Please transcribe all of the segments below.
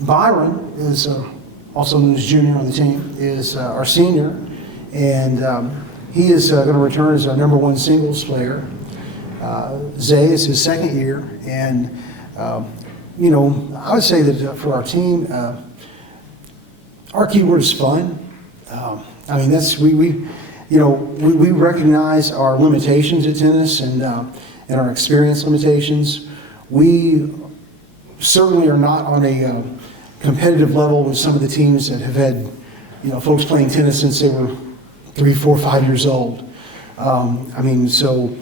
Byron is also known as junior on the team, is our senior, and he is going to return as our #1 singles player. Zay is his second year, and you know, I would say that for our team, our key word is fun. I mean, that's we recognize our limitations at tennis and our experience limitations. We certainly are not on a competitive level with some of the teams that have had, you know, folks playing tennis since they were 3, 4, 5 years old. I mean, so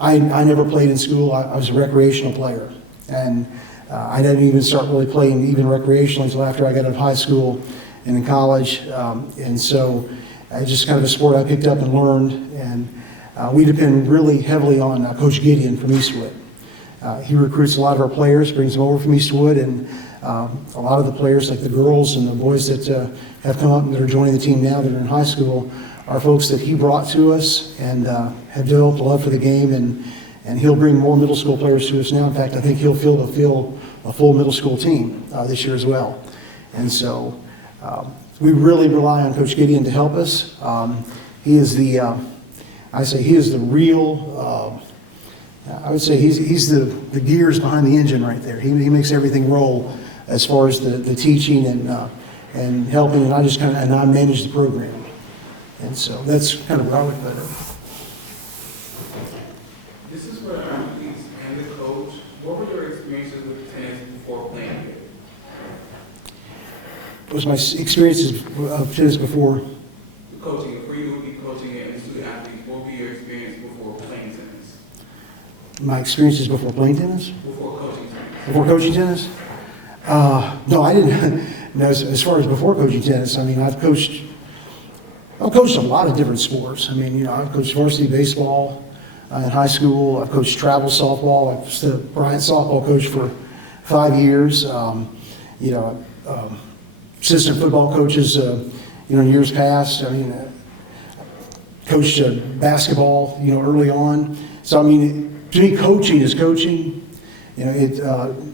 I never played in school. I was a recreational player, and I didn't even start really playing even recreationally until after I got out of high school and in college. And so it's just kind of a sport I picked up and learned. And we depend really heavily on Coach Gideon from Eastwood. He recruits a lot of our players, brings them over from Eastwood, and a lot of the players, like the girls and the boys that have come up and that are joining the team now that are in high school, are folks that he brought to us and have developed a love for the game, and he'll bring more middle school players to us now. In fact, I think he'll field a full middle school team this year as well. And so we really rely on Coach Gideon to help us. He is the, he is the real, I would say he's the gears behind the engine right there. He makes everything roll as far as the teaching and helping, and I manage the program. And so that's kind of where I would put it. This is for athletes and the coach. What were your experiences with tennis before playing it? What was my experiences of tennis before? Coaching, for you would be coaching an student athlete. What would be your experience before playing tennis? My experiences before playing tennis? Before coaching tennis. Before coaching tennis? No, I didn't. No, as far as before coaching tennis, I mean, I've coached a lot of different sports. I mean, you know, I've coached varsity baseball in high school. I've coached travel softball. I was the Bryant softball coach for 5 years. You know, assistant football coaches, you know, in years past. I mean, coached basketball, you know, early on. So, I mean, to me, coaching is coaching. You know,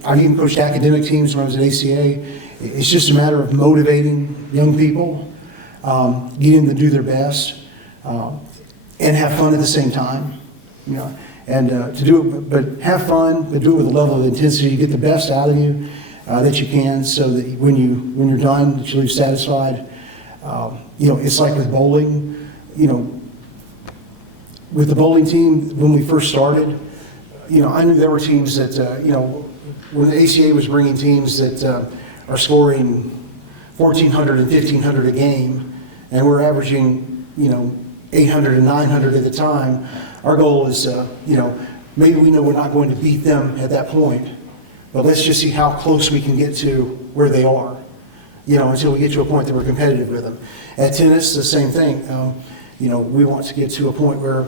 I even coached academic teams when I was at ACA. It's just a matter of motivating young people, getting them to do their best, and have fun at the same time. You know, and to do it, but have fun, but do it with a level of intensity. You get the best out of you that you can, so that when you're done, that you leave satisfied. You know, it's like with bowling. You know, with the bowling team when we first started, you know, I knew there were teams that you know, when the ACA was bringing teams that are scoring 1,400 and 1,500 a game, and we're averaging, you know, 800 and 900 at the time. Our goal is, you know, maybe we know we're not going to beat them at that point, but let's just see how close we can get to where they are, you know, until we get to a point that we're competitive with them. At tennis, the same thing. You know, we want to get to a point where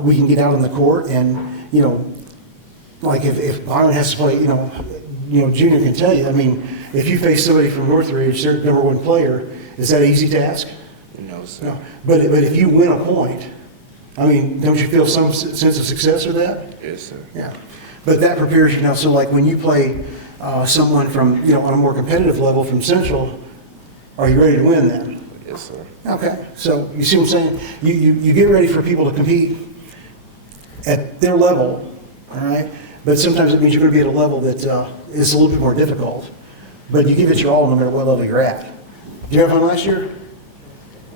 we can get out on the court and, you know, like if Byron has to play, you know, Junior can tell you, I mean, if you face somebody from Northridge, their #1 player, is that an easy task? No, sir. No. But if you win a point, I mean, don't you feel some sense of success with that? Yes, sir. Yeah. But that prepares you now. So like when you play someone from, you know, on a more competitive level from Central, are you ready to win then? Yes, sir. Okay. So you see what I'm saying? You get ready for people to compete at their level, all right? But sometimes it means you're going to be at a level that is a little bit more difficult. But you give it your all no matter what level you're at. Did you have fun last year?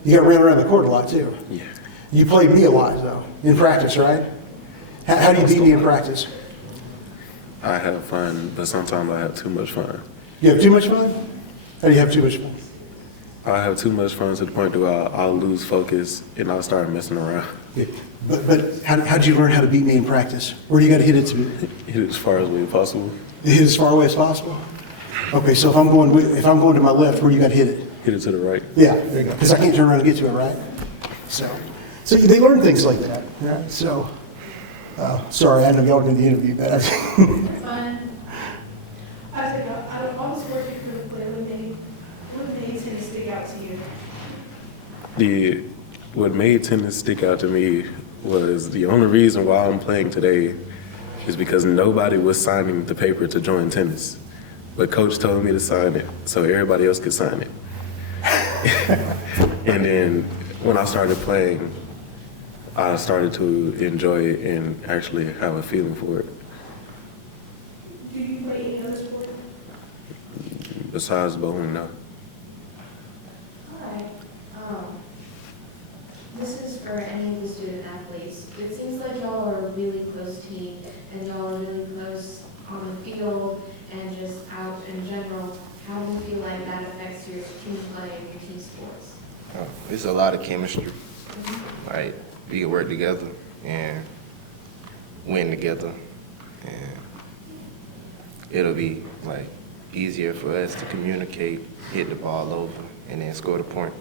You got ran around the court a lot too. Yeah. You played me a lot though, in practice, right? How do you beat me in practice? I have fun, but sometimes I have too much fun. You have too much fun? How do you have too much fun? I have too much fun to the point where I'll lose focus and I'll start messing around. Yeah. But how'd you learn how to beat me in practice? Where do you got to hit it to? Hit it as far away as possible. Hit it as far away as possible? Okay, so if I'm going to my left, where do you got to hit it? Hit it to the right. Yeah, there you go. Because I can't turn around and get to it, right? So they learn things like that. Right? So, sorry, I know y'all did the interview, but Fun. I think out of all the sports you could have played, what made tennis stick out to you? What made tennis stick out to me was the only reason why I'm playing today is because nobody was signing the paper to join tennis. but coach told me to sign it so everybody else could sign it. And then when I started playing, I started to enjoy it and actually have a feeling for it. Do you play any other sport? Besides bowling, no. Hi. This is for any of the student athletes. It seems like y'all are a really close team, and y'all are really close on the field and just out in general. How do you feel like that affects your team play and your team sports? It's a lot of chemistry. Like, we can work together and win together, and it'll be like easier for us to communicate, hit the ball over, and then score the point.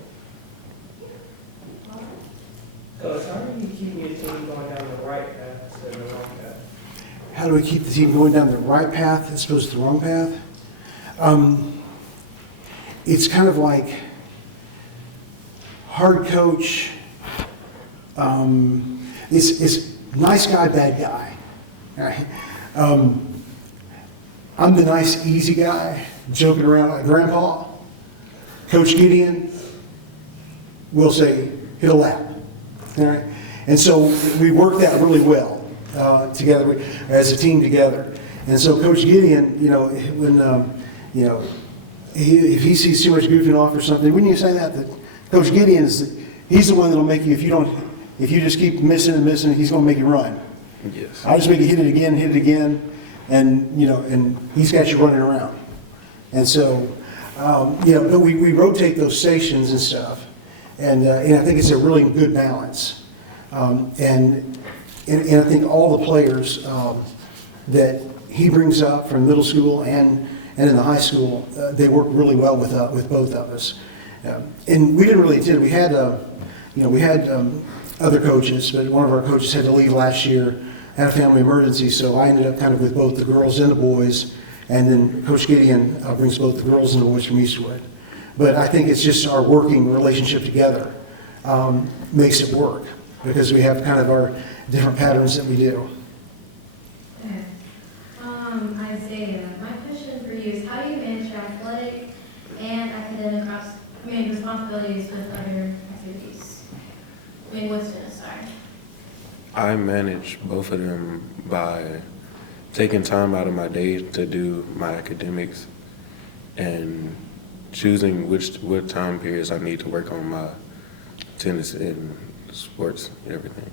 Coach, how are you keeping your team going down the right path instead of the wrong path? How do we keep the team going down the right path as opposed to the wrong path? It's kind of like hard coach. It's nice guy, bad guy. Right? I'm the nice, easy guy, joking around like grandpa. Coach Gideon will say, hit a lap. All right? And so we work that really well together as a team together. And so Coach Gideon, you know, when, you know, if he sees too much goofing off or something, wouldn't you say that Coach Gideon he's the one that'll make you, if you just keep missing and missing, he's going to make you run. Yes. I just make you hit it again, and, you know, and he's got you running around. And so, you know, but we rotate those stations and stuff, and I think it's a really good balance. And I think all the players that he brings up from middle school and in the high school, they work really well with both of us. And we didn't really intend, we had other coaches, but one of our coaches had to leave last year, had a family emergency, so I ended up kind of with both the girls and the boys, and then Coach Gideon brings both the girls and the boys from Eastwood. But I think it's just our working relationship together makes it work, because we have kind of our different patterns that we do. Okay. Isaiah, my question for you is, how do you manage your athletic and academic responsibilities with other activities? Sorry. I manage both of them by taking time out of my day to do my academics and choosing what time periods I need to work on my tennis and sports and everything.